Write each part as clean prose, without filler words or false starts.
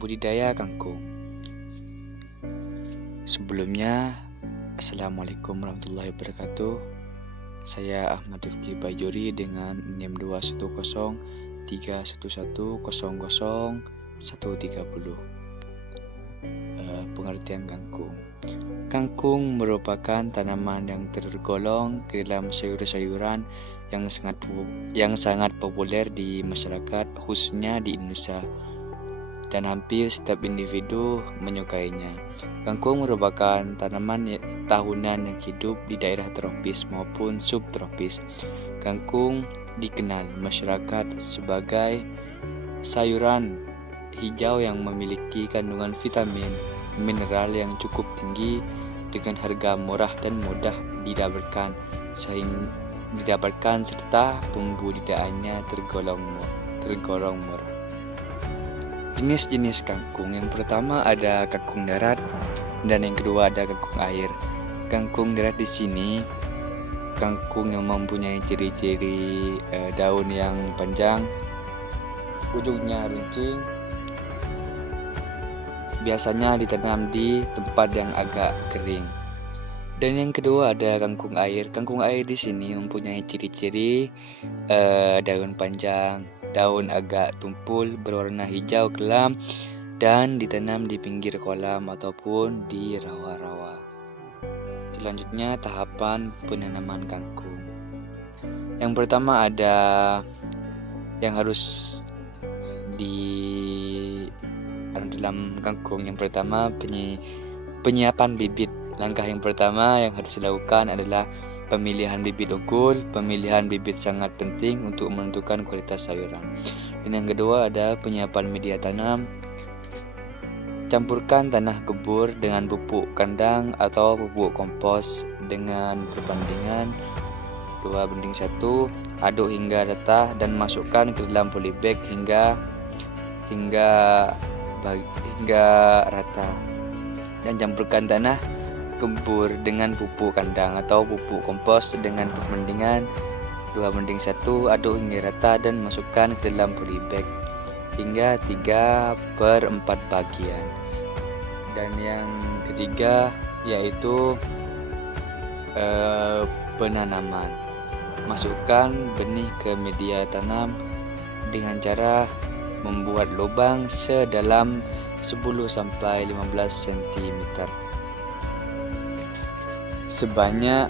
Budidaya kangkung. Sebelumnya, Assalamualaikum warahmatullahi wabarakatuh. Saya Ahmad Rifki Bajuri dengan NIM 2103111000130. Pengertian kangkung. Kangkung merupakan tanaman yang tergolong ke dalam sayur-sayuran yang sangat populer di masyarakat, khususnya di Indonesia, dan hampir setiap individu menyukainya. Kangkung merupakan tanaman tahunan yang hidup di daerah tropis maupun subtropis. Kangkung dikenal masyarakat sebagai sayuran hijau yang memiliki kandungan vitamin, mineral yang cukup tinggi dengan harga murah dan mudah didapatkan serta pembudidayaannya tergolong murah. Jenis-jenis kangkung, yang pertama ada kangkung darat dan yang kedua ada kangkung air. Kangkung darat di sini kangkung yang mempunyai ciri-ciri daun yang panjang, ujungnya runcing, biasanya ditanam di tempat yang agak kering. Dan yang kedua ada kangkung air. Kangkung air di sini mempunyai ciri-ciri daun panjang, daun agak tumpul, berwarna hijau kelam, dan ditanam di pinggir kolam ataupun di rawa-rawa. Selanjutnya tahapan penanaman kangkung. Yang pertama ada yang harus dalam kangkung. Yang pertama penyiapan bibit. Langkah yang pertama yang harus dilakukan adalah pemilihan bibit unggul. Pemilihan bibit sangat penting untuk menentukan kualitas sayuran. Dan yang kedua ada penyiapan media tanam. Campurkan tanah gembur dengan pupuk kandang atau pupuk kompos dengan perbandingan 2:1. Aduk hingga rata dan masukkan ke dalam polybag hingga rata. Dan campurkan tanah gembur dengan pupuk kandang atau pupuk kompos dengan perbandingan 2:1. Aduk hingga rata dan masukkan ke dalam polybag hingga 3/4 bagian. Dan yang ketiga yaitu penanaman. Masukkan benih ke media tanam dengan cara membuat lubang sedalam 10-15 cm sebanyak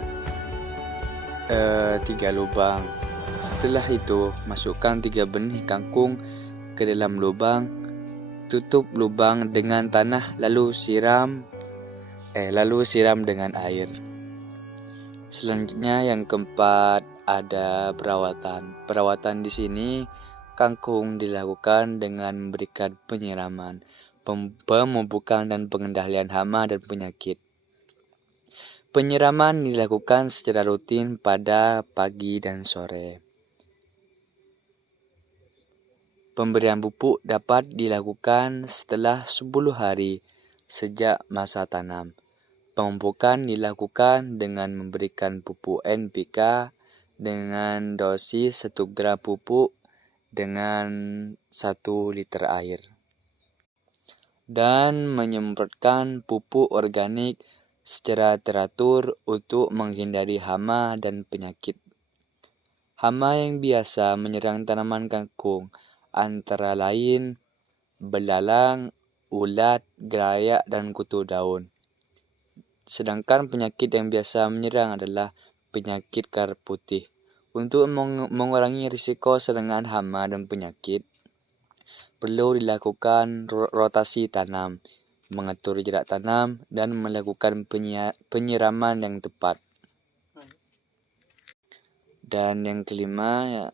3 lubang. Setelah itu masukkan 3 benih kangkung ke dalam lubang, tutup lubang dengan tanah lalu siram dengan air. Selanjutnya yang keempat ada perawatan di sini kangkung dilakukan dengan memberikan penyiraman, pemupukan dan pengendalian hama dan penyakit. Penyiraman dilakukan secara rutin pada pagi dan sore. Pemberian pupuk dapat dilakukan setelah 10 hari sejak masa tanam. Pemupukan dilakukan dengan memberikan pupuk NPK dengan dosis 1 gram pupuk dengan 1 liter air. Dan menyemprotkan pupuk organik secara teratur untuk menghindari hama dan penyakit. Hama yang biasa menyerang tanaman kangkung antara lain belalang, ulat, gerayak, dan kutu daun. Sedangkan penyakit yang biasa menyerang adalah penyakit karat putih. Untuk mengurangi risiko serangan hama dan penyakit, perlu dilakukan rotasi tanam, mengatur jarak tanam, dan melakukan penyiraman yang tepat. Dan yang kelima,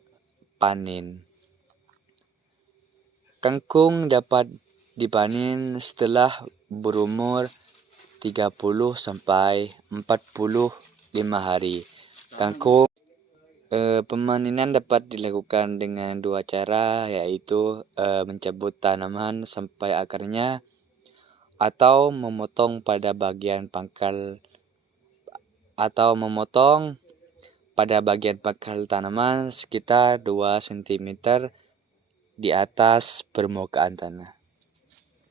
panen. Kangkung dapat dipanen setelah berumur 30-45 hari. Kangkung pemanenan dapat dilakukan dengan 2 cara, yaitu mencabut tanaman sampai akarnya atau memotong pada bagian pangkal tanaman sekitar 2 cm di atas permukaan tanah.